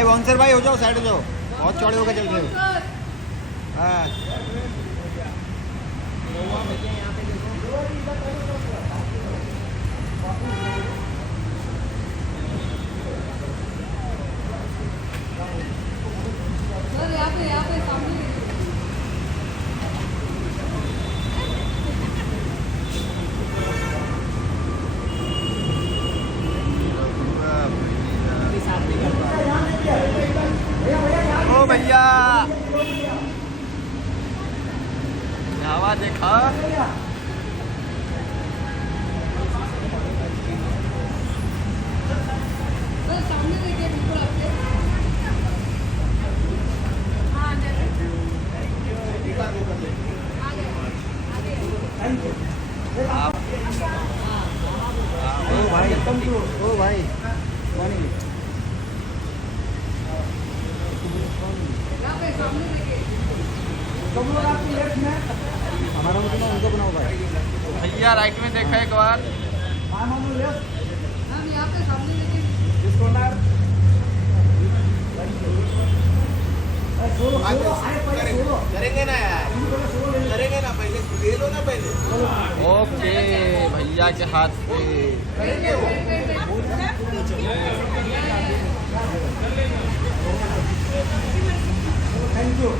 भाई बाउंसर भाई हो जाओ, साइड हो जाओ, बहुत चौड़े होकर चल रहे हो। हाँ यहाँ पे सामने ओ भैया हवा देखा। सामने देखिए बिल्कुल आपके। हाँ ओ भाई ओ भाई यहाँ पे सामने देखिए। हमारा मतलब उनका बनाओ भाई। भैया राइट में देखा एक बार। हम यहाँ पे सामने देखिए। करेंगे ना यार, करेंगे ना, पहले ले लो ना पहले। ओके भैया के हाथ पे थैंक यू।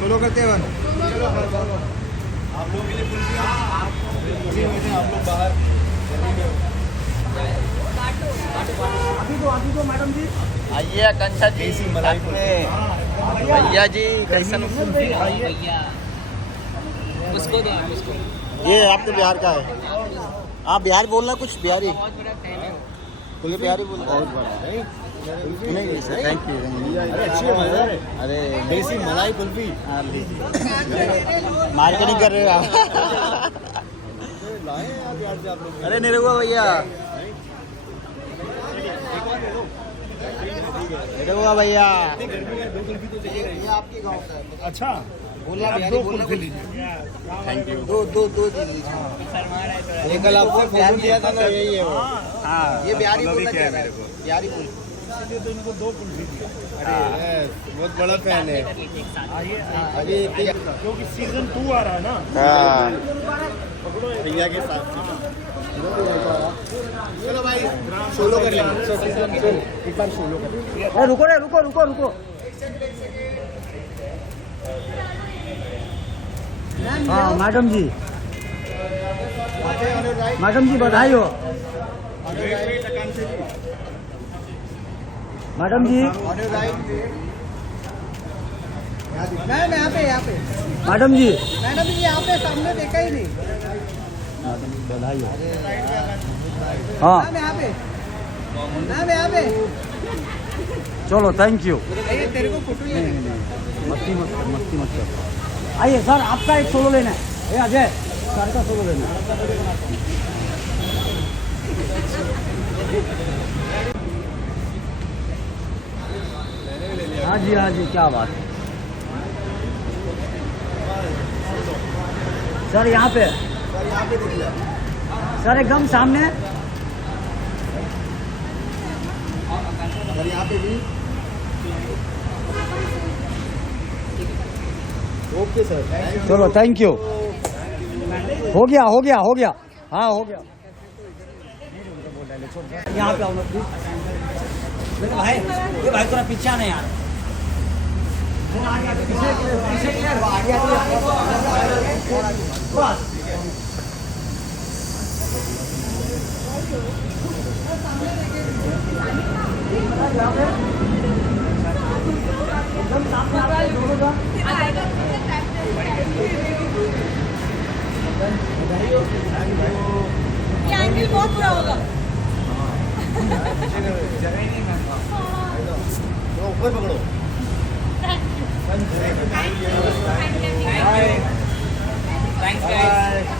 सोलो करते हैं आप लोग के लिए आप लोग बाहर अभी तो मैडम जी आइए। आकांक्षा जी भैया जी कैसन उसको दो उसको। ये आपके बिहार का है, आप बिहार बोलना कुछ बिहारी, बोलिए बिहारी बोल। बहुत बड़ा नहीं सर, थैंक यू। अरे अच्छी है, अरे देसी मलाई कुल्फी मार्केटिंग कर रहे हो आप। अरे नहीं रुको भैया, रुको भैया, ये आपके गांव का है। अच्छा बोलिए बिहारी बोलना कुछ। Thank you. दो दे दीजिए। कल आपको बिहार दिया था ना, यही है वो। हाँ ये बिहारी बोलना क्या है, बिहारी बोल। तो इनको 2 कुल्फी दिया। अरे बहुत बड़ा फैन है अभी, क्योंकि सीजन 2 आ रहा है ना। हाँ भैया के साथ। चलो भाई सोलो कर लेंगे, एक बार सोलो कर। रुको रे, रुको। हाँ मैडम जी बधाई हो। मैडम जी मैम यहाँ पे मैडम जी यहाँ पे सामने देखा ही नहीं। बधाई हो। हाँ मैम यहाँ पे चलो थैंक यू। तेरे को फोटो लेना। मस्ती मत कर। आइए सर, आपका एक सोलो लेना है। अजय सर का सोलो लेना है। हाँ जी क्या बात है सर। यहाँ पे सर एकदम सामने। और यहाँ पे भी ओके सर। चलो थैंक यू। हो गया। हाँ हो गया। यहाँ पे आओ ना प्लीज। भाई ये भाई थोड़ा पीछे आना यार। बस ये एंगल बहुत बुरा होगा। ऊपर पकड़ो। Thanks guys.